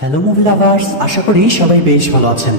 Hello movie lovers আশা করি সবাই বেশ ভালো আছেন।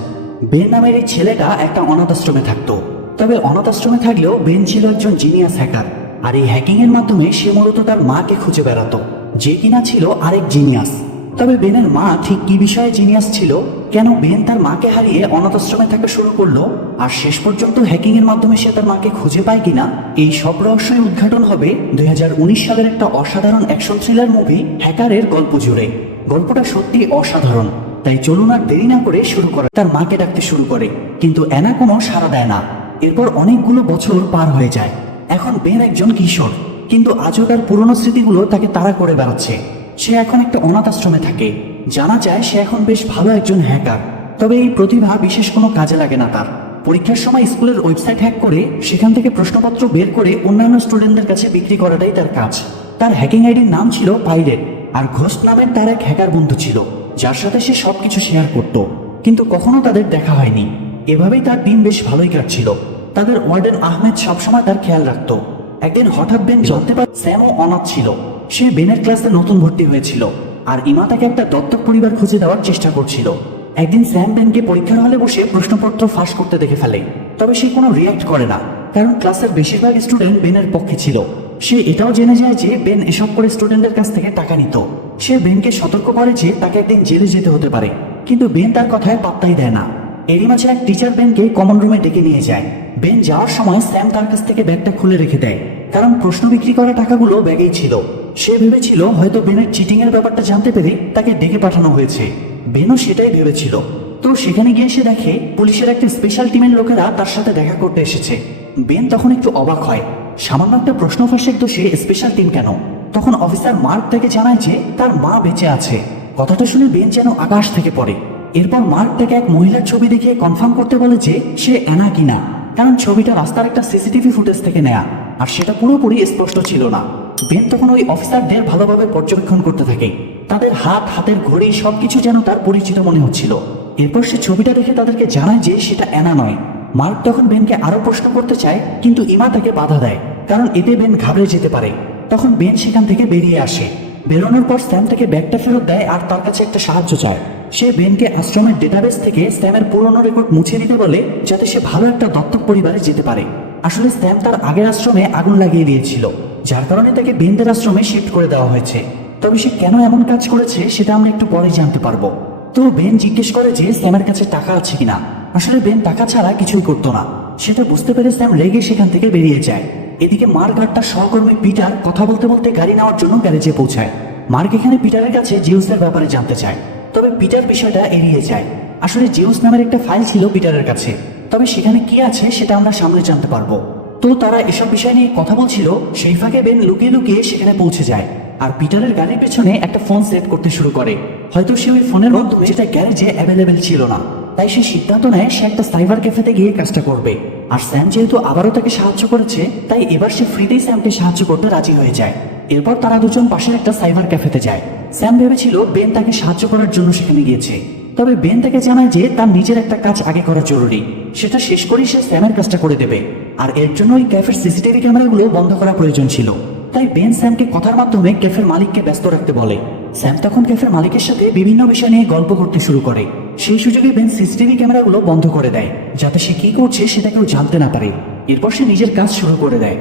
বেন নামের এই ছেলেটা একটা অনাথ আশ্রমে থাকতো। তবে অনাথ আশ্রমে থাকলেও বেন ছিল একজন জিনিয়াস হ্যাকার আর এই হ্যাকিং এর মাধ্যমে সে মূলত তার মাকে খুঁজে বেড়াতো, যে কিনা ছিল আরেক জিনিয়াস তবে বেনের মা ঠিক কি বিষয়ে জিনিয়াস ছিল, কেন বেন তার মাকে হারিয়ে অনাথ আশ্রমে থাকা শুরু করল, আর শেষ পর্যন্ত হ্যাকিং এর মাধ্যমে সে তার মাকে খুঁজে পায় কিনা, এই সব রহস্যই উদ্ঘাটন হবে দুই হাজার উনিশ সালের একটা অসাধারণ অ্যাকশন থ্রিলার মুভি হ্যাকারের গল্প জুড়ে। গল্পটা সত্যি অসাধারণ। তাই চলুন আর দেরি না করে শুরু করে তার মাকে ডাকতে শুরু করে, কিন্তু অ্যানা কোনো সাড়া দেয় না। এরপর অনেকগুলো বছর পার হয়ে যায়। এখন বেন একজন কিশোর, কিন্তু আজও তার পুরনো স্মৃতিগুলো তাকে তাড়া করে বেড়াচ্ছে। সে এখন একটা অনাথ আশ্রমে থাকে। জানা যায় সে এখন বেশ ভালো একজন হ্যাকার, তবে এই প্রতিভা বিশেষ কোনো কাজে লাগে না তার। পরীক্ষার সময় স্কুলের ওয়েবসাইট হ্যাক করে সেখান থেকে প্রশ্নপত্র বের করে অন্যান্য স্টুডেন্টদের কাছে বিক্রি করাটাই তার কাজ। তার হ্যাকিং আইডির নাম ছিল পাইরেট। আর ঘোষ নামের তার এক হ্যাকার বন্ধু ছিল, যার সাথে সে সবকিছু শেয়ার করত। কিন্তু কখনো তাদের দেখা হয়নি। এভাবেই তার দিন বেশ ভালোই কাটছিল। তাদের ওয়ার্ডেন আহমেদ সবসময় তার খেয়াল রাখতো। একদিন হঠাৎ বেন জানতে পারে স্যামও অনাথ ছিল। সে বেনের ক্লাসে নতুন ভর্তি হয়েছিল। আর ইমা তাকে একটা দত্তক পরিবার খুঁজে দেওয়ার চেষ্টা করছিল। একদিন স্যাম বেনকে পরীক্ষার হলে বসে প্রশ্নপত্র ফাঁস করতে দেখে ফেলে। তবে সে কোনো রিয়াক্ট করে না, কারণ ক্লাসের বেশিরভাগ স্টুডেন্ট বেনের পক্ষে ছিল। সে এটাও জেনে যায় যে বেন এসব করে স্টুডেন্টদের কাছ থেকে টাকা নিত। সে বেনকে সতর্ক করে যে তাকে একদিন জেলে যেতে হতে পারে। কিন্তু বেন তার কথায় পাত্তাই দেয় না। এরই মাঝে এক টিচার বেনকে কমন রুমে ডেকে নিয়ে যায়। বেন যাওয়ার সময় স্যাম তার কাছ থেকে ব্যাগটা খুলে রেখে দেয়। কারণ প্রশ্ন বিক্রি করা টাকাগুলো ব্যাগেই ছিল। সে ভেবেছিল হয়তো বেনের চিটিং এর ব্যাপারটা জানতে পেরে তাকে ডেকে পাঠানো হয়েছে। বেনও সেটাই ভেবেছিল। তো সেখানে গিয়ে সে দেখে পুলিশের একটা স্পেশাল টিমের লোকেরা তার সাথে দেখা করতে এসেছে। বেন তখন একটু অবাক হয়। সামান্য একটা প্রশ্ন ফাঁসের দোষে স্পেশাল টিম কেন? তখন অফিসার মার্ক তাকে জানায় যে তার মা বেঁচে আছে। কথাটা শুনে বেন যেন আকাশ থেকে পড়ে। এরপর মার্ক তাকে এক মহিলার ছবি দেখিয়ে কনফার্ম করতে বলে যে সে অ্যানা কিনা কারণ ছবিটা রাস্তার একটা সিসিটিভি ফুটেজ থেকে নেয়া, আর সেটা পুরোপুরি স্পষ্ট ছিল না। বেন তখন ওই অফিসারদের ভালোভাবে পর্যবেক্ষণ করতে থাকে। তাদের হাত, হাতের ঘড়ি সবকিছু যেন তার পরিচিত মনে হচ্ছিল। এরপর সে ছবিটা দেখে তাদেরকে জানায় যে সেটা অ্যানা নয়। মার্ক তখন বেনকে আরও প্রশ্ন করতে চায়, কিন্তু ইমা তাকে বাধা দেয়, কারণ এতে বেন ঘাবড়ে যেতে পারে। তখন বেন সেখান থেকে বেরিয়ে আসে। বেরোনোর পর স্যাম তাকে ব্যাগটা ফেরত দেয় আর তার কাছে একটা সাহায্য চায়। সে বেনকে আশ্রমের ডেটাবেস থেকে স্যামের পুরনো রেকর্ড মুছে দিতে বলে, যাতে সে ভালো একটা দত্তক পরিবারে যেতে পারে। আসলে স্যাম তার আগের আশ্রমে আগুন লাগিয়ে দিয়েছিল, যার কারণে তাকে বেনদের আশ্রমে শিফট করে দেওয়া হয়েছে। তবে সে কেন এমন কাজ করেছে, সেটা আমরা একটু পরে জানতে পারব। তো বেন জিজ্ঞেস করে যে স্যামের কাছে টাকা আছে কিনা। আসলে বেন টাকা ছাড়া কিছুই করতো না। সেটা বুঝতে পেরে স্যাম রেগে সেখান থেকে বেরিয়ে যায়। এদিকে মার্ক আর তার সহকর্মী পিটার কথা বলতে বলতে গাড়ি নেওয়ার জন্য গ্যারেজে পৌঁছায়। মার্ক এখানে পিটারের কাছে জিউসের ব্যাপারে জানতে চায়। তবে পিটার বিষয়টা এড়িয়ে যায়। আসলে জিউস নামের একটা ফাইল ছিল পিটারের কাছে। তবে সেখানে কি আছে সেটা আমরা সামনে জানতে পারব। তো তারা এসব বিষয় নিয়ে কথা বলছিল, সেই ফাঁকে বেন লুকিয়ে লুকিয়ে সেখানে পৌঁছে যায়। আর পিটারের গাড়ির পেছনে একটা ফোন সেট করতে শুরু করে। হয়তো সে ওই ফোনের মাধ্যমে যেটা গ্যারেজে অ্যাভেলেবেল ছিল না। তাই সে সিদ্ধান্ত নেয় সে একটা সাইবার ক্যাফেতে গিয়ে কাজটা করবে। আর স্যাম যেহেতু আবারও তাকে সাহায্য করেছে, তাই এবার সে ফ্রিতেই স্যামকে সাহায্য করতে রাজি হয়ে যায়। এরপর তারা দুজন পাশের একটা সাইবার ক্যাফেতে যায়। স্যাম ভেবেছিল বেন তাকে সাহায্য করার জন্য সেখানে গিয়েছে। তবে বেন তাকে জানায় যে তার নিজের একটা কাজ আগে করা জরুরি। সেটা শেষ করেই সে স্যামের কাজটা করে দেবে। আর এর জন্য ওই ক্যাফের সিসিটিভি ক্যামেরাগুলো বন্ধ করা প্রয়োজন ছিল। তাই বেন স্যামকে কথার মাধ্যমে ক্যাফের মালিককে ব্যস্ত রাখতে বলে। স্যাম তখন ক্যাফের মালিকের সাথে বিভিন্ন বিষয় নিয়ে গল্প করতে শুরু করে। সেই সুযোগে বেন সিসিটিভি ক্যামেরাগুলো বন্ধ করে দেয়, যাতে সে কি করছে সেটা কেউ জানতে না পারে। এরপর সে নিজের কাজ শুরু করে দেয়।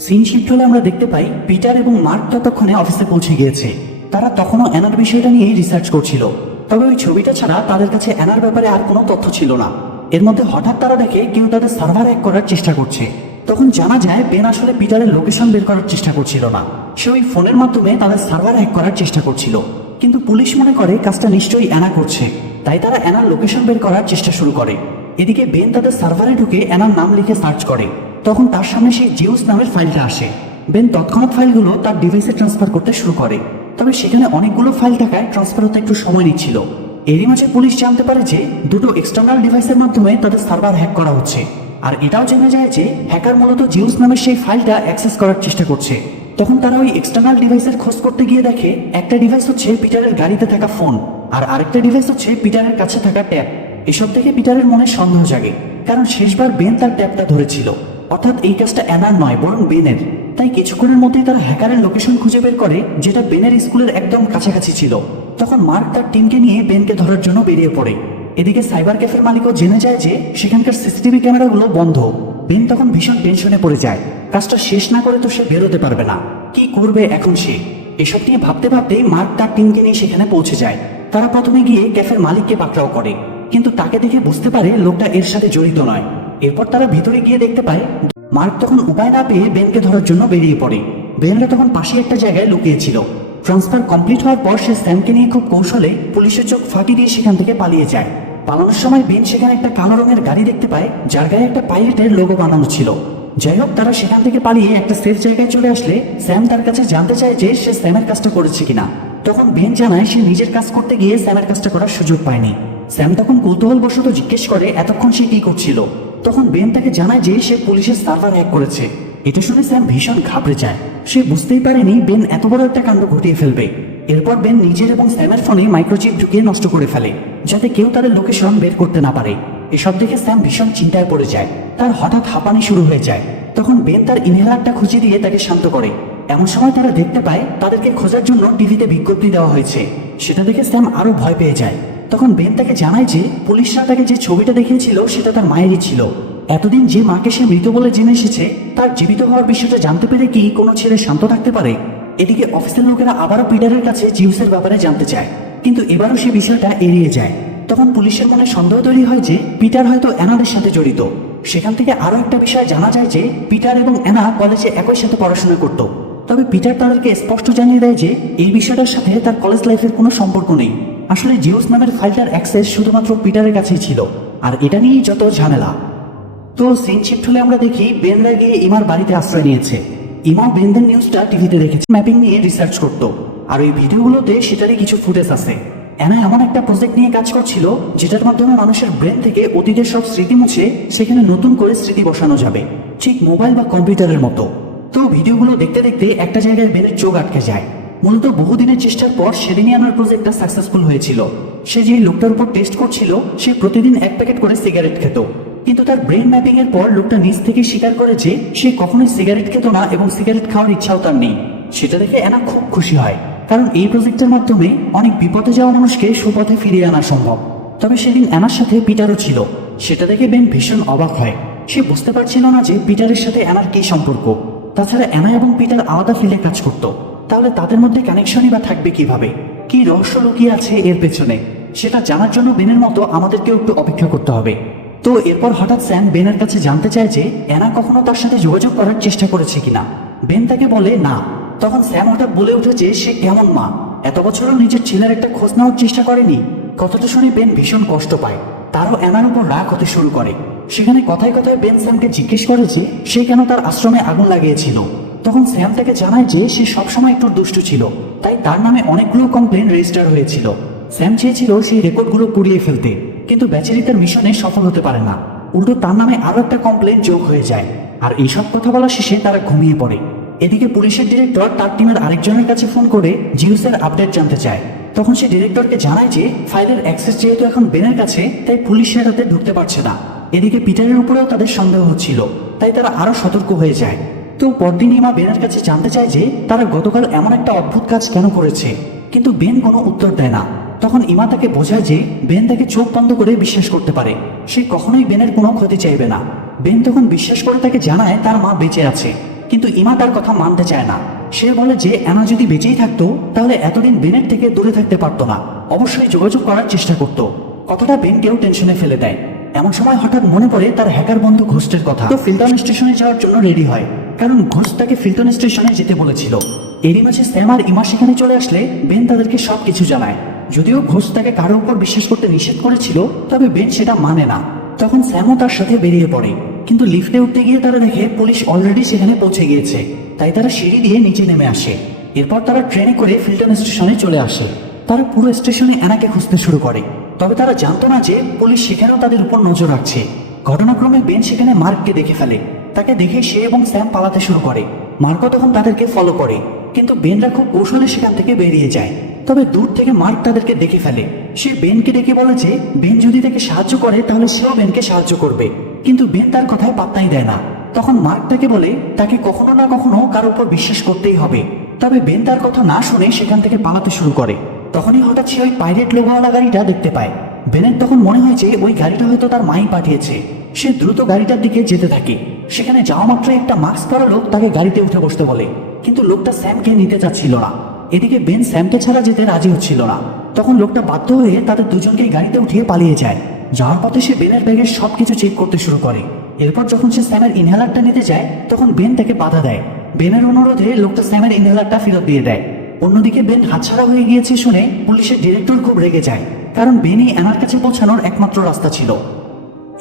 সিন শিফট হলে আমরা দেখতে পাই, পিটার এবং মার্ক ততক্ষণে অফিসে পৌঁছে গিয়েছে। তারা তখনও অ্যানার বিষয়টা নিয়ে রিসার্চ করছিল। তবে ওই ছবিটা ছাড়া তাদের কাছে অ্যানার ব্যাপারে আর কোনো তথ্য ছিল না। এর মধ্যে হঠাৎ তারা দেখে কেউ তাদের সার্ভার হ্যাক করার চেষ্টা করছে। তখন জানা যায় বেন আসলে পিটারের লোকেশন বের করার চেষ্টা করছিল না। সে ওই ফোনের মাধ্যমে তাদের সার্ভার হ্যাক করার চেষ্টা করছিল। কিন্তু পুলিশ মনে করে কাজটা নিশ্চয়ই অ্যানা করছে। তাই তারা অ্যানার লোকেশন বের করার চেষ্টা শুরু করে। এদিকে বেন তাদের সার্ভারে ঢুকে অ্যানার নাম লিখে সার্চ করে। তখন তার সামনে সেই জিউস নামের ফাইলটা আসে। বেন তৎক্ষণাৎ ফাইলগুলো তার ডিভাইসে ট্রান্সফার করতে শুরু করে। তবে সেখানে অনেকগুলো ফাইল থাকায় ট্রান্সফার হতে একটু সময় নিচ্ছিল। এরই মাঝে পুলিশ জানতে পারে যে দুটো এক্সটার্নাল ডিভাইসের মাধ্যমে তাদের সার্ভার হ্যাক করা হচ্ছে। আর এটাও জেনে যায় যে হ্যাকার মূলত জিউস নামের সেই ফাইলটা অ্যাক্সেস করার চেষ্টা করছে। তখন তারা ওই এক্সটার্নাল ডিভাইসের খোঁজ করতে গিয়ে দেখে, একটা ডিভাইস হচ্ছে পিটারের গাড়িতে থাকা ফোন আর আরেকটা ডিভাইস হচ্ছে পিটারের কাছে থাকা ট্যাব। এসব থেকে পিটারের মনে সন্দেহ জাগে, কারণ শেষবার বেন তার ট্যাবটা ধরেছিল। অর্থাৎ এই কাজটা অ্যানার নয়, বরং বেনের। তাই কিছুক্ষণের মধ্যেই তারা হ্যাকারের লোকেশন খুঁজে বের করে, যেটা বেনের স্কুলের একদম কাছাকাছি ছিল। তখন মার্ক তার টিমকে নিয়ে বেনকে ধরার জন্য বেরিয়ে পড়ে। এদিকে সাইবার ক্যাফের মালিকও জেনে যায় যে সেখানকার সিসিটিভি ক্যামেরাগুলো বন্ধ। বেন তখন ভীষণ টেনশনে পড়ে যায়। কাজটা শেষ না করে তো সে বেরোতে পারবে না। কি করবে এখন সে? এসব নিয়ে ভাবতে ভাবতেই মার্ক তার টিমকে নিয়ে সেখানে পৌঁছে যায়। তারা প্রথমে গিয়ে ক্যাফের মালিককে পাকড়াও করে, কিন্তু তাকে দেখে বুঝতে পারে লোকটা এর সাথে জড়িত নয়। এরপর তারা ভিতরে গিয়ে দেখতে পায়, মার্ক তখন উপায় না পেয়ে বেনকে ধরার জন্য বেরিয়ে পড়ে। বেনরা তখন পাশে একটা জায়গায় লুকিয়েছিল। ট্রান্সফার কমপ্লিট হওয়ার পর সে স্যামকে নিয়ে খুব কৌশলে পুলিশের চোখ ফাঁকি দিয়ে সেখান থেকে পালিয়ে যায়। পালানোর সময় বেন সেখানে একটা কালো রঙের গাড়ি দেখতে পায়, যার গায়ে একটা পাইলটের লোগো বানানো ছিল। যাই হোক, তারা সেখান থেকে পালিয়ে একটা সেফ জায়গায় চলে আসলে স্যাম তার কাছে জানতে চায় যে সে স্যামের কাজটা করেছে কিনা। তখন বেন জানায় সে নিজের কাজ করতে গিয়ে স্যামের কাজটা করার সুযোগ পায়নি। স্যাম তখন কৌতূহলবশত জিজ্ঞেস করে, এতক্ষণ সে কি করছিল? তখন বেন তাকে জানায় যে সে পুলিশের সার্ভার হ্যাক করেছে। এটা শুনে স্যাম ভীষণ ঘাবড়ে যায়। সে বুঝতেই পারেনি বেন এত বড় একটা কাণ্ড ঘটিয়ে ফেলবে। এরপর বেন নিজের এবং স্যামের ফোনে মাইক্রোচিপ ঢুকিয়ে নষ্ট করে ফেলে, যাতে কেউ তাদের লোকেশন বের করতে না পারে। এসব দেখে স্যাম ভীষণ চিন্তায় পড়ে যায়। তার হঠাৎ হাঁপানি শুরু হয়ে যায়। তখন বেন তার ইনহেলারটা খুঁজে দিয়ে তাকে শান্ত করে। এমন সময় তারা দেখতে পায় তাদেরকে খোঁজার জন্য টিভিতে বিজ্ঞপ্তি দেওয়া হয়েছে। সেটা দেখে স্যাম আরও ভয় পেয়ে যায়। তখন বেন তাকে জানায় যে পুলিশরা তাকে যে ছবিটা দেখিয়েছিল সেটা তার মায়েরই ছিল। এতদিন যে মাকে সে মৃত বলে জেনে এসেছে, তার জীবিত হওয়ার বিষয়টা জানতে পেরে কি কোনো ছেলে শান্ত থাকতে পারে? এদিকে অফিসের লোকেরা আবারও পিটারের কাছে জিউসের ব্যাপারে জানতে চায়। কিন্তু এবারও সে বিষয়টা এড়িয়ে যায়। তখন পুলিশের মনে সন্দেহ তৈরি হয় যে পিটার হয়তো অ্যানাদের সাথে জড়িত। সেখান থেকে আরও একটা বিষয় জানা যায় যে পিটার এবং অ্যানা কলেজে একই সাথে পড়াশোনা করত। তবে পিটার তাদেরকে স্পষ্ট জানিয়ে দেয় যে, এই বিষয়টার সাথে তার কলেজ লাইফের কোনো সম্পর্ক নেই। আসলে জিউস নামের ফাইলটার অ্যাক্সেস শুধুমাত্র পিটারের কাছেই ছিল, আর এটা নিয়েই যত ঝামেলা। তো সিন শিফট হলে আমরা দেখি, বেনরা গিয়ে ইমার বাড়িতে আশ্রয় নিয়েছে। ইমা বেনদের নিউজটা টিভিতে দেখেছে। ম্যাপিং নিয়ে রিসার্চ করতো। আর ওই ভিডিওগুলোতে সেটারই কিছু ফুটেজ আছে। এনা এমন একটা প্রজেক্ট নিয়ে কাজ করছিল, যেটার মাধ্যমে মানুষের ব্রেন থেকে অতীতের সব স্মৃতি মুছে সেখানে নতুন করে স্মৃতি বসানো যাবে। ঠিক মোবাইল বা কম্পিউটারের মতো। তো ভিডিওগুলো দেখতে দেখতে একটা জায়গায় বেনের চোখ আটকে যায়। মূলত বহুদিনের চেষ্টার পর সেদিনই আনার প্রজেক্টটা সাকসেসফুল হয়েছিল। সে যে লোকটার উপর টেস্ট করছিল, সে প্রতিদিন এক প্যাকেট করে সিগারেট খেত। কিন্তু তার ব্রেন ম্যাপিং এর পর লোকটা নিজ থেকে স্বীকার করে যে, সে কখনোই সিগারেট খেত না এবং সিগারেট খাওয়ার ইচ্ছাও তার নেই। সেটা দেখে এনা খুব খুশি হয়। কারণ এই প্রজেক্টের মাধ্যমে অনেক বিপদে যাওয়া মানুষকে সুপথে ফিরিয়ে আনা সম্ভব। তবে সেদিন অ্যানার সাথে পিটারও ছিল। সেটা দেখে বেন ভীষণ অবাক হয়। সে বুঝতে পারছিল না যে পিটারের সাথে অ্যানার কি সম্পর্ক। তাছাড়া অ্যানা এবং পিটার আলাদা ফিল্ডে কাজ করত। তাহলে তাদের মধ্যে কানেকশনই বা থাকবে কীভাবে? কি রহস্য লুকিয়ে আছে এর পেছনে? সেটা জানার জন্য বেনের মতো আমাদেরকেও একটু অপেক্ষা করতে হবে। তো এরপর হঠাৎ স্যাম বেনের কাছে জানতে চায় যে অ্যানা কখনো তার সাথে যোগাযোগ করার চেষ্টা করেছে কিনা। বেন তাকে বলে, না। তখন স্যাম হঠাৎ বলে ওঠে যে সে কেমন মা। এত বছরও নিজের ছেলের একটা খোঁজ নেওয়ার চেষ্টা করেনি। কথাটা শুনে বেন ভীষণ কষ্ট পায়। তারও অ্যানার উপর রাগ হতে শুরু করে। সেখানে কথায় কথায় বেন স্যামকে জিজ্ঞেস করে যে সে কেন তার আশ্রমে আগুন লাগিয়েছিল। তখন স্যাম তাকে জানায় যে সে সবসময় একটু দুষ্টু ছিল, তাই তার নামে অনেকগুলো কমপ্লেন রেজিস্টার হয়েছিল। স্যাম চেয়েছিল সেই রেকর্ডগুলো পুড়িয়ে ফেলতে, কিন্তু ব্যাচারি তার মিশনে সফল হতে পারে না। উল্টো তার নামে আরও একটা কমপ্লেন যোগ হয়ে যায়, আর এইসব কথা বলা শেষে তারা ঘুমিয়ে পড়ে। এদিকে পুলিশের ডিরেক্টর তার টিমের আরেকজনের কাছে ফোন করে জিউসের আপডেট জানতে চায়। তখন সে ডিরেক্টরকে জানায় যে ফাইলের অ্যাক্সেস যেহেতু এখন বেনের কাছে, তাই পুলিশের হাতে ঢুকতে পারছে না। এদিকে পিটারের উপরেও তাদের সন্দেহ হচ্ছিল, তাই তারা আরও সতর্ক হয়ে যায়। তো পরদিন ইমা বেনের কাছে জানতে চায় যে তারা গতকাল এমন একটা অদ্ভুত কাজ কেন করেছে। কিন্তু বেন কোনো উত্তর দেয় না। তখন ইমা তাকে বোঝায় যে বেন তাকে চোখ বন্ধ করে বিশ্বাস করতে পারে। সে কখনোই বেনের কোনো ক্ষতি চাইবে না। বেন তখন বিশ্বাস করে তাকে জানায় তার মা বেঁচে আছে। কিন্তু ইমা তার কথা মানতে চায় না। সে বলে যে অ্যানা যদি বেঁচেই থাকতো, তাহলে এতদিন বেনের থেকে দূরে থাকতে পারতো না। অবশ্যই যোগাযোগ করার চেষ্টা করত। কথাটা বেনকেও টেনশনে ফেলে দেয়। এমন সময় হঠাৎ মনে পড়ে তার হ্যাকার বন্ধু ঘোস্টের কথা। তো ফিল্টন স্টেশনে যাওয়ার জন্য রেডি হয়। কারণ ঘোস্ট তাকে ফিল্টন স্টেশনে যেতে বলেছিল। এরই মাঝে স্যাম আর ইমা সেখানে চলে আসলে বেন তাদেরকে সব কিছু জানায়। যদিও ঘোষ তাকে কারোর উপর বিশ্বাস করতে নিষেধ করেছিল তবে বেন সেটা মানে না। তখন স্যামও তার সাথে বেরিয়ে পড়ে। কিন্তু লিফটে উঠতে গিয়ে তারা দেখে পুলিশ অলরেডি সেখানে পৌঁছে গিয়েছে। তাই তারা সিঁড়ি দিয়ে নিচে নেমে আসে। এরপর তারা ট্রেনে করে ফিল্টন স্টেশনে চলে আসে। তারা পুরো স্টেশনে অ্যানাকে খুঁজতে শুরু করে। তবে তারা জানতো না যে পুলিশ সেখানেও তাদের উপর নজর রাখছে। ঘটনাক্রমে বেন সেখানে মার্ককে দেখে ফেলে। তাকে দেখে সে এবং স্যাম পালাতে শুরু করে। মার্কও তখন তাদেরকে ফলো করে। কিন্তু বেনরা খুব কৌশলে সেখান থেকে বেরিয়ে যায়। তবে দূর থেকে মার্ক তাদেরকে দেখে ফেলে। সে বেনকে ডেকে বলে যে, বেন যদি তাকে সাহায্য করে, তাহলে সেও বেনকে সাহায্য করবে। কিন্তু বেন তার কথায় পাত্তাই দেয় না। তখন মার্ক তাকে বলে, তাকে কখনো না কখনো কারোর উপর বিশ্বাস করতেই হবে। তবে বেন তার কথা না শুনে সেখান থেকে পালাতে শুরু করে। তখনই হঠাৎ সে ওই পাইরেট লোগোওয়ালা গাড়িটা দেখতে পায়। বেনের তখন মনে হয় যে ওই গাড়িটা হয়তো তার মাই পাঠিয়েছে। সে দ্রুত গাড়িটার দিকে যেতে থাকে। সেখানে যাওয়া মাত্র একটা মাস্ক পরা লোক তাকে গাড়িতে উঠে বসতে বলে। কিন্তু লোকটা স্যামকে নিতে চাচ্ছিল না। এদিকে বেন স্যামকে ছাড়া যেতে রাজি হচ্ছিল না। তখন লোকটা বাধ্য হয়ে তাদের দুজনকেই গাড়িতে উঠিয়ে পালিয়ে যায়। যাওয়ার পথে সে বেনের ব্যাগের সবকিছু চেক করতে শুরু করে। এরপর যখন সে স্যামের ইনহেলারটা নিতে যায়, তখন বেন তাকে বাধা দেয়। বেনের অনুরোধে লোকটা স্যামের ইনহেলারটা ফেরত দিয়ে দেয়। অন্যদিকে বেন হাতছাড়া হয়ে গিয়েছে শুনে পুলিশের ডিরেক্টর খুব রেগে যায়, কারণ বেনই এনার কাছে পৌঁছানোর একমাত্র রাস্তা ছিল।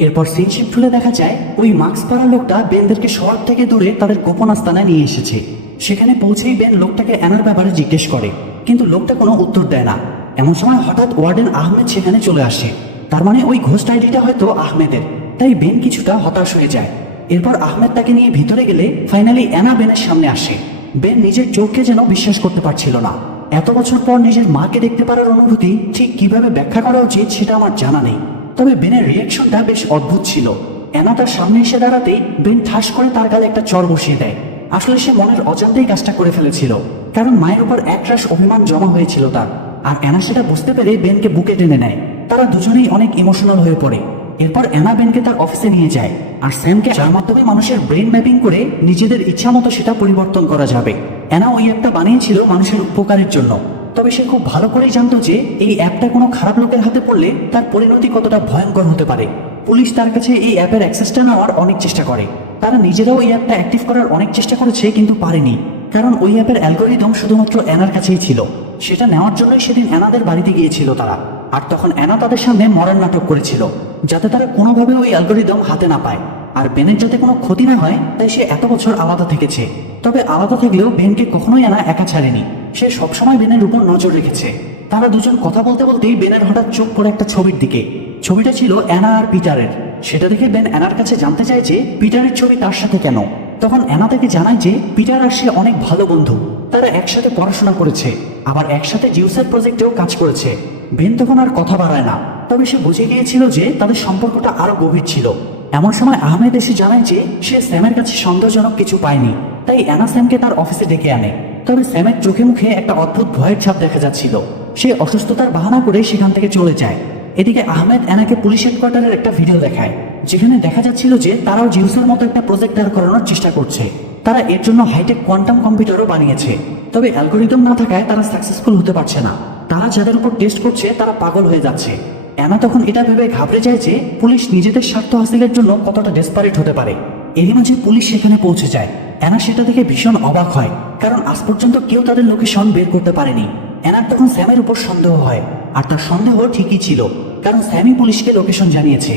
এরপর সিনশিপ খুলে দেখা যায়, ওই মাস্ক পরা লোকটা বেনদেরকে শহর থেকে দূরে তাদের গোপন আস্তানায় নিয়ে এসেছে। সেখানে পৌঁছেই বেন লোকটাকে এনার ব্যাপারে জিজ্ঞেস করে, কিন্তু লোকটা কোনো উত্তর দেয় না। এমন সময় হঠাৎ ওয়ার্ডেন আহমেদ সেখানে চলে আসে। তার মানে ওই ঘোস্ট আইডিটা হয়তো আহমেদের, তাই বেন কিছুটা হতাশ হয়ে যায়। এরপর আহমেদ তাকে নিয়ে ভিতরে গেলে ফাইনালি অ্যানা বেনের সামনে আসে। বেন নিজের চোখকে যেন বিশ্বাস করতে পারছিল না। এত বছর পর নিজের মাকে দেখতে পারার অনুভূতি ঠিক কীভাবে ব্যাখ্যা করা উচিত সেটা আমার জানা নেই। তবে বেনের রিয়াকশনটা বেশ অদ্ভুত ছিল। অ্যানা তার সামনে এসে দাঁড়াতেই বেন ঠাস করে তার গালে একটা চর বসিয়ে দেয়। আসলে সে মনের অজান্তেই কাজটা করে ফেলেছিল। কারণ মায়ের উপর একরাশ অভিমান জমা হয়েছিল তার। আর অ্যানা সেটা বুঝতে পেরে বেনকে বুকে টেনে নেয়। তারা দুজনেই অনেক ইমোশনাল হয়ে পড়ে। এরপর অ্যানা বেনকে তার অফিসে নিয়ে যায় আর স্যামকে যার মাধ্যমে মানুষের ব্রেন ম্যাপিং করে নিজেদের ইচ্ছা মতো সেটা পরিবর্তন করা যাবে। অ্যানা ওই অ্যাপটা বানিয়েছিল মানুষের উপকারের জন্য। তবে সে খুব ভালো করেই জানতো যে এই অ্যাপটা কোনো খারাপ লোকের হাতে পড়লে তার পরিণতি কতটা ভয়ঙ্কর হতে পারে। পুলিশ তার কাছে এই অ্যাপের অ্যাক্সেসটা নেওয়ার অনেক চেষ্টা করে। তারা নিজেরাও এই অ্যাপটা অ্যাক্টিভ করার অনেক চেষ্টা করেছে কিন্তু পারেনি। কারণ ওই অ্যাপের অ্যালগোরিদম শুধুমাত্র অ্যানার কাছেই ছিল। সেটা নেওয়ার জন্যই সেদিন অ্যানাদের বাড়িতে গিয়েছিল তারা। আর তখন অ্যানা তাদের সামনে মরার নাটক করেছিল, যাতে তারা কোনোভাবে ওই অ্যালগোরিদম হাতে না পায়। আর বেনের যাতে কোনো ক্ষতি না হয়, তাই সে এত বছর আলাদা থেকেছে। তবে আলাদা থাকলেও বেনকে কখনোই অ্যানা একা ছাড়েনি। সে সবসময় বেনের উপর নজর রেখেছে। তারা দুজন কথা বলতে বলতেই বেনের হঠাৎ চোখ পড়ে একটা ছবির দিকে। ছবিটা ছিল অ্যানা আর পিটারের। সেটা দেখে বেন অ্যানার কাছে জানতে চায় যে পিটারের ছবি তার সাথে কেন। তখন অ্যানা তাকে জানায় যে পিটার আর সে অনেক ভালো বন্ধু। তারা একসাথে পড়াশোনা করেছে। আবার একসাথে জিউসের প্রজেক্টেও কাজ করেছে। বেন তখন আর কথা বাড়ায় না। তবে সে বুঝে গিয়েছিল যে তাদের সম্পর্কটা আরও গভীর ছিল। এমন সময় আহমেদ এসে জানায় যে সে স্যামের কাছে সন্দেহজনক কিছু পায়নি। তাই অ্যানা স্যামকে তার অফিসে ডেকে আনে। তবে স্যামের চোখে মুখে একটা অদ্ভুত ভয়ের ছাপ দেখা যাচ্ছিল। সে অসুস্থতার বাহানা করে সেখান থেকে চলে যায়। এদিকে আহমেদ অ্যানাকে পুলিশ হেডকোয়ার্টারের একটা ভিডিও দেখায়। যেখানে দেখা যাচ্ছিল যে তারাও জিউসের মতো একটা প্রজেক্ট দাঁড় করানোর চেষ্টা করছে। তারা এর জন্য হাইটেক কোয়ান্টাম কম্পিউটারও বানিয়েছে। তবে অ্যালগোরিদম না থাকায় তারা সাকসেসফুল হতে পারছে না। তারা যাদের উপর টেস্ট করছে, তারা পাগল হয়ে যাচ্ছে। অ্যানা তখন এটা ভেবে ঘাবড়ে যায় যে, পুলিশ নিজেদের স্বার্থ হাসিলের জন্য কতটা ডেসপারেট হতে পারে। এরই মাঝে পুলিশ সেখানে পৌঁছে যায়। অ্যানা সেটা দেখে ভীষণ অবাক হয়, কারণ আজ পর্যন্ত কেউ তাদের লোকেশন বের করতে পারেনি। অ্যানার তখন স্যামের উপর সন্দেহ হয়, আর তার সন্দেহ ঠিকই ছিল, কারণ স্যামই পুলিশকে লোকেশন জানিয়েছে।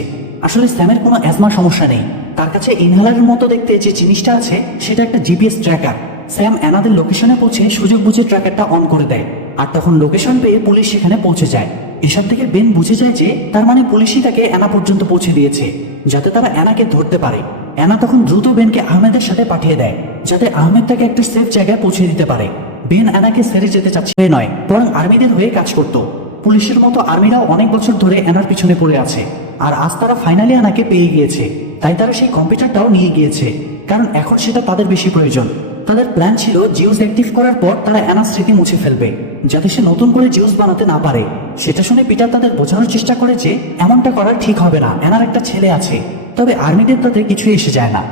আসলে স্যামের কোনো অ্যাজমা সমস্যা নেই। তার কাছে ইনহেলারের মতো দেখতে যে জিনিসটা আছে, সেটা একটা জিপিএস ট্র্যাকার স্যাম অ্যানাদের লোকেশনে পৌঁছে সুযোগ বুঝে ট্র্যাকারটা অন করে দেয়। আর তখন লোকেশন পেয়ে পুলিশ সেখানে পৌঁছে যায়। এসব থেকে বেন বুঝে যায় যে তার মানে পুলিশই তাকে অ্যানা পর্যন্ত পৌঁছে দিয়েছে, যাতে তারা অ্যানাকে ধরতে পারে। অ্যানা তখন দ্রুত বেনকে আহমেদের সাথে পাঠিয়ে দেয়, যাতে আহমেদ তাকে একটা সেফ জায়গায় পৌঁছে দিতে পারে। বেন অ্যানাকে সেরে যেতে চাচ্ছে নয়, বরং আর্মিদের হয়ে কাজ করত। পুলিশের মতো আর্মিরাও অনেক বছর ধরে অ্যানার পিছনে পড়ে আছে, আর আজ তারা ফাইনালি অ্যানাকে পেয়ে গিয়েছে। তাই তারা সেই কম্পিউটারটাও নিয়ে গিয়েছে, কারণ এখন সেটা তাদের বেশি প্রয়োজন। তাদের প্ল্যান ছিল জিউস অ্যাক্টিভ করার পর তারা অ্যানার স্মৃতি মুছে ফেলবে, যাতে সে নতুন করে জিউস বানাতে না পারে। সেটা শুনে পিটার তাদের বোঝানোর চেষ্টা করে যে এমনটা করা ঠিক হবে না, অ্যানার একটা ছেলে আছে। তবে আর্মিদের তাতে কিছুই এসে যায় না।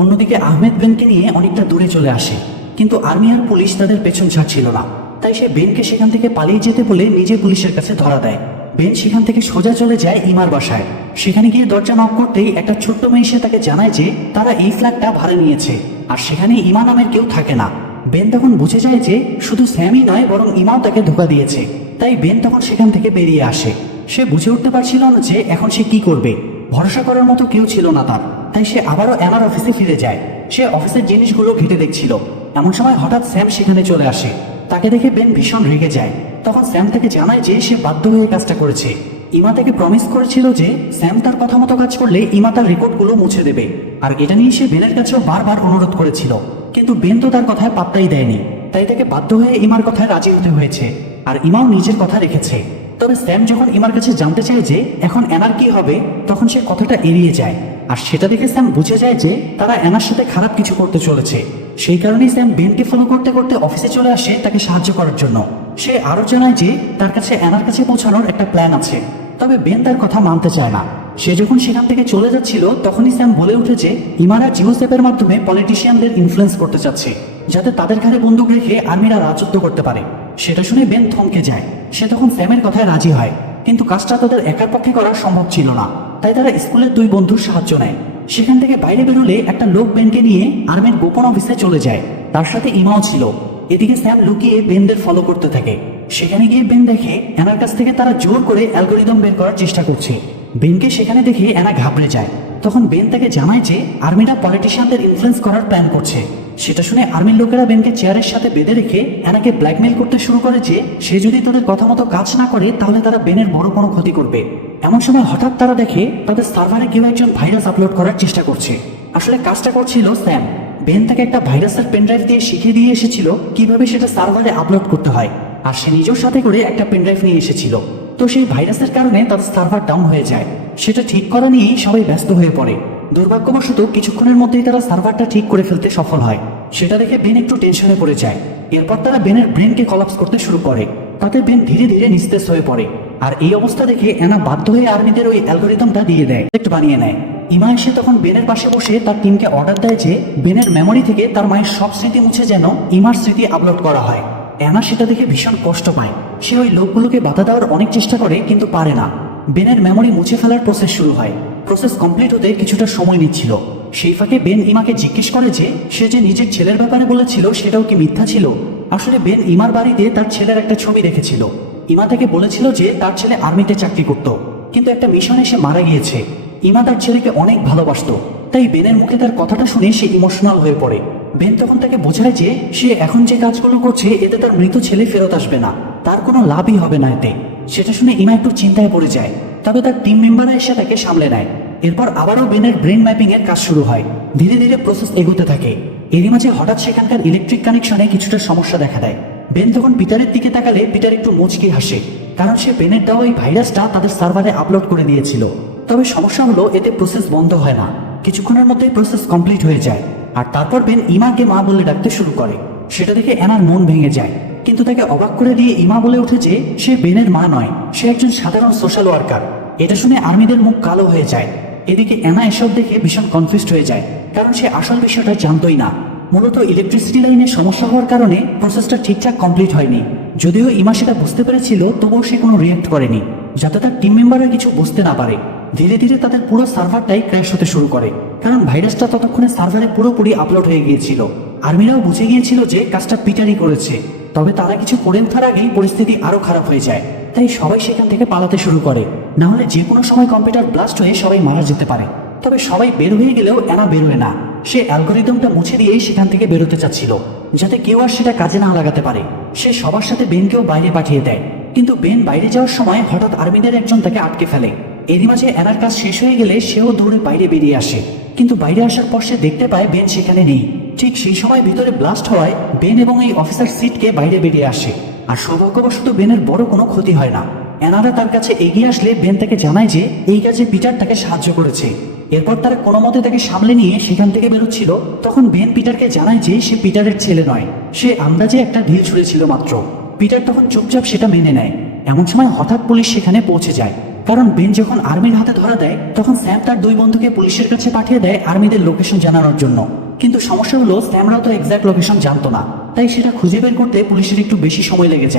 অন্যদিকে আহমেদ বেনকে নিয়ে অনেকটা দূরে চলে আসে, কিন্তু আর্মি আর পুলিশ তাদের পেছন ছাড়ছিল না। তাই সে বেনকে সেখান থেকে পালিয়ে যেতে বলে নিজে পুলিশের কাছে ধরা দেয়। বেন সেখান থেকে সোজা চলে যায় ইমার বাসায়। সেখানে গিয়ে দরজা নক করতেই একটা ছোট্ট মেয়ে এসে তাকে জানায় যে তারা এই ফ্ল্যাটটা ভাড়া নিয়েছে। আর সেখানে ইমা নামের কেউ থাকে না। বেন তখন বুঝে যায় যে শুধু স্যামই নয়, বরং ইমাও তাকে ধোকা দিয়েছে। তাই বেন তখন সেখান থেকে বেরিয়ে আসে। সে বুঝে উঠতে পারছিল না যে এখন সে কি করবে। ভরসা করার মতো কেউ ছিল না তার। তাই সে আবারও অ্যানার অফিসে ফিরে যায়। সে অফিসের জিনিসগুলো ঘেটে দেখছিল। এমন সময় হঠাৎ স্যাম সেখানে চলে আসে। তাকে দেখে বেন ভীষণ রেগে যায়। তখন স্যাম তাকে জানায় যে সে বাধ্য হয়ে কাজটা করেছে। ইমা তাকে প্রমিস করেছিল যে স্যাম তার কথা মতো কাজ করলে ইমা তার রেকর্ডগুলো মুছে দেবে। আর এটা নিয়ে সে বেনের কাছেও বারবার অনুরোধ করেছিল। কিন্তু বেন তো তার কথায় পাত্তাই দেয়নি। তাই তাকে বাধ্য হয়ে ইমার কথায় রাজি হতে হয়েছে। আর ইমাও নিজের কথা রেখেছে। তবে স্যাম যখন ইমার কাছে জানতে চায় যে এখন অ্যানার কি হবে, তখন সে কথাটা এড়িয়ে যায়। আর সেটা দেখে স্যাম বুঝে যায় যে তারা অ্যানার সাথে খারাপ কিছু করতে চলেছে। সেই কারণেই স্যাম বেনকে ফলো করতে করতে অফিসে চলে আসে তাকে সাহায্য করার জন্য। সে আরও জানায় যে তার কাছে অ্যানার কাছে পৌঁছানোর একটা প্ল্যান আছে। তবে বেন তার কথা মানতে চায় না। সে যখন সেখান থেকে চলে যাচ্ছিল, তখনই স্যাম বলে উঠে যে ইমারা জিওসেপের মাধ্যমে পলিটিশিয়ানদের ইনফ্লুয়েন্স করতে চাচ্ছে, যাতে তাদের ঘাড়ে বন্দুক রেখে আর্মিরা রাজত্ব করতে পারে। সেটা শুনে বেন থমকে যায়। সে তখন স্যামের কথায় রাজি হয়। কিন্তু কাজটা তাদের একার পক্ষে করা সম্ভব ছিল না। তাই তারা স্কুলের দুই বন্ধুর সাহায্য নেয়। সেখান থেকে বাইরে বেরোলে একটা লোক বেনকে নিয়ে আর্মির গোপন অফিসে চলে যায়। তার সাথে ইমাও ছিল। এদিকে স্যাম লুকিয়ে বেনদের ফলো করতে থাকে। সেখানে গিয়ে বেন দেখে, এনার কাছ থেকে তারা জোর করে অ্যালগোরিদম বের করার চেষ্টা করছে। বেনকে সেখানে দেখে অ্যানা ঘাবড়ে যায়। তখন বেন তাকে জানায় যে আর্মিরা পলিটিশিয়ানদের ইনফ্লুয়েন্স করার প্ল্যান করছে। সেটা শুনে আর্মির লোকেরা বেনকে চেয়ারের সাথে বেঁধে রেখে অ্যানাকে ব্ল্যাকমেল করতে শুরু করে যে, সে যদি তোদের কথা মতো কাজ না করে, তাহলে তারা বেনের বড় কোনো ক্ষতি করবে। এমন সময় হঠাৎ তারা দেখে তাদের সার্ভারে কেউ একজন ভাইরাস আপলোড করার চেষ্টা করছে। আসলে কাজটা করছিল স্যাম। বেন তাকে একটা ভাইরাসের পেনড্রাইভ দিয়ে শিখিয়ে দিয়ে এসেছিল কীভাবে সেটা সার্ভারে আপলোড করতে হয়। আর সে নিজের সাথে করে একটা পেনড্রাইভ নিয়ে এসেছিল। তো সেই ভাইরাসের কারণে তার সার্ভার ডাউন হয়ে যায়। সেটা ঠিক করা নিয়েই সবাই ব্যস্ত হয়ে পড়ে। দুর্ভাগ্যবশত কিছুক্ষণের মধ্যেই তারা সার্ভারটা ঠিক করে ফেলতে সফল হয়। সেটা দেখে বেন একটু টেনশনে পড়ে যায়। এরপর তারা বেনের ব্রেনকে কলাপস করতে শুরু করে। তাতে বেন ধীরে ধীরে নিস্তেজ হয়ে পড়ে। আর এই অবস্থা দেখে অ্যানা বাধ্য হয়ে আর্মিদের ওই অ্যালগোরিদমটা দিয়ে দেয়। বানিয়ে নেয়। ইমা এসে তখন বেনের পাশে বসে তার টিমকে অর্ডার দেয় যে বেনের মেমোরি থেকে তার মায়ের সব স্মৃতি মুছে যেন ইমার স্মৃতি আপলোড করা হয়। অ্যানা সেটা দেখে ভীষণ কষ্ট পায়। সে ওই লোকগুলোকে বাধা দেওয়ার অনেক চেষ্টা করে, কিন্তু পারে না। বেনের মেমোরি মুছে ফেলার প্রসেস শুরু হয়। প্রসেস কমপ্লিট হতে কিছুটা সময় নিচ্ছিল। সেই ফাঁকে বেন ইমাকে জিজ্ঞেস করে যে, সে যে নিজের ছেলের ব্যাপারে বলেছিল, সেটাও কি মিথ্যা ছিল? আসলে বেন ইমার বাড়িতে তার ছেলের একটা ছবি রেখেছিল। ইমা তাকে বলেছিল যে, তার ছেলে আর্মিতে চাকরি করত। কিন্তু একটা মিশনে সে মারা গিয়েছে। ইমা তার ছেলেকে অনেক ভালোবাসতো। তাই বেনের মুখে তার কথাটা শুনে সে ইমোশনাল হয়ে পড়ে। বেন তখন তাকে বোঝায় যে সে এখন যে কাজগুলো করছে, এতে তার মৃত ছেলে ফেরত আসবে না। তার কোনো লাভই হবে না এতে। সেটা শুনে ইমা একটু চিন্তায় পড়ে যায়। তবে তার টিম মেম্বাররা এসে তাকে সামলে নেয়। এরপর আবারও বেনের ব্রেন ম্যাপিং এর কাজ শুরু হয়। ধীরে ধীরে প্রসেস এগোতে থাকে। এরই মাঝে হঠাৎ সেখানকার ইলেকট্রিক কানেকশনে কিছুটা সমস্যা দেখা দেয়। বেন তখন পিটারের দিকে তাকালে পিটার একটু মুচকি হাসে, কারণ সে বেনের দেওয়া ওই ভাইরাসটা তাদের সার্ভারে আপলোড করে দিয়েছিল। তবে সমস্যা হলো, এতে প্রসেস বন্ধ হয় না। কিছুক্ষণের মধ্যেই প্রসেস কমপ্লিট হয়ে যায়। আর তারপর বেন ইমাকে মা বলে ডাকতে শুরু করে। সেটা দেখে এনার মন ভেঙে যায়। কিন্তু তাকে অবাক করে দিয়ে ইমা বলে ওঠে যে, সে বেনের মা নয়, সে একজন সাধারণ সোশ্যাল ওয়ার্কার এটা শুনে আর্মিদের মুখ কালো হয়ে যায়। এদিকে এনা এসব দেখে ভীষণ কনফিউজড হয়ে যায়, কারণ সে আসল বিষয়টা জানতোই না। মূলত ইলেকট্রিসিটি লাইনে সমস্যা হওয়ার কারণে প্রসেসটা ঠিকঠাক কমপ্লিট হয়নি। যদিও ইমা সেটা বুঝতে পেরেছিল, তবুও সে কোনো রিয়েক্ট করেনি, যাতে তার টিম মেম্বাররা কিছু বুঝতে না পারে। ধীরে ধীরে তাদের পুরো সার্ভারটাই ক্র্যাশ হতে শুরু করে। কারণ ভাইরাসটা ততক্ষণে সার্ভারে পুরোপুরি আপলোড হয়ে গিয়েছিল। আর্মিরাও বুঝে গিয়েছিল যে কাজটা পিটারই করেছে। তবে তারা কিছু করে ওঠার আগেই পরিস্থিতি আরও খারাপ হয়ে যায়। তাই সবাই সেখান থেকে পালাতে শুরু করে। না হলে যে কোনো সময় কম্পিউটার ব্লাস্ট হয়ে সবাই মারা যেতে পারে। তবে সবাই বের হয়ে গেলেও এনা বেরোয় না। সে অ্যালগোরিদমটা মুছে দিয়েই সেখান থেকে বেরোতে চাচ্ছিল, যাতে কেউ আর সেটা কাজে না লাগাতে পারে। সে সবার সাথে বেনকেও বাইরে পাঠিয়ে দেয়। কিন্তু বেন বাইরে যাওয়ার সময় হঠাৎ আর্মিদের একজন তাকে আটকে ফেলে। এরই মাঝে এনার কাজ শেষ হয়ে গেলে সেও দৌড়ে বাইরে বেরিয়ে আসে। কিন্তু বাইরে আসার পর সে দেখতে পায় বেন সেখানে নেই। ঠিক সেই সময় ভিতরে ব্লাস্ট হওয়ায় বেন এবং এই অফিসার সিটকে বাইরে বেরিয়ে আসে। আর সৌভাগ্যবশত বেনের বড় কোনো ক্ষতি হয় না। এনারা তার কাছে এগিয়ে আসলে বেন তাকে জানায় যে এই কাজে পিটার তাকে সাহায্য করেছে। এরপর তারা কোনো মতে তাকে সামলে নিয়ে সেখান থেকে বেরোচ্ছিল। তখন বেন পিটারকে জানায় যে সে পিটারের ছেলে নয়। সে আন্দাজে একটা ঢিল ছুঁড়েছিল মাত্র। পিটার তখন চুপচাপ সেটা মেনে নেয়। এমন সময় হঠাৎ পুলিশ সেখানে পৌঁছে যায়। কারণ বেন যখন আর্মির হাতে ধরা দেয়, তখন স্যাম তার দুই বন্ধুকে পুলিশের কাছে পাঠিয়ে দেয় আর্মিদের লোকেশন জানানোর জন্য। কিন্তু সমস্যা হলো স্যামরাও তো এক্সাক্ট লোকেশন জানতো না। তাই সেটা খুঁজে বের করতে পুলিশের একটু বেশি সময় লেগে যায়।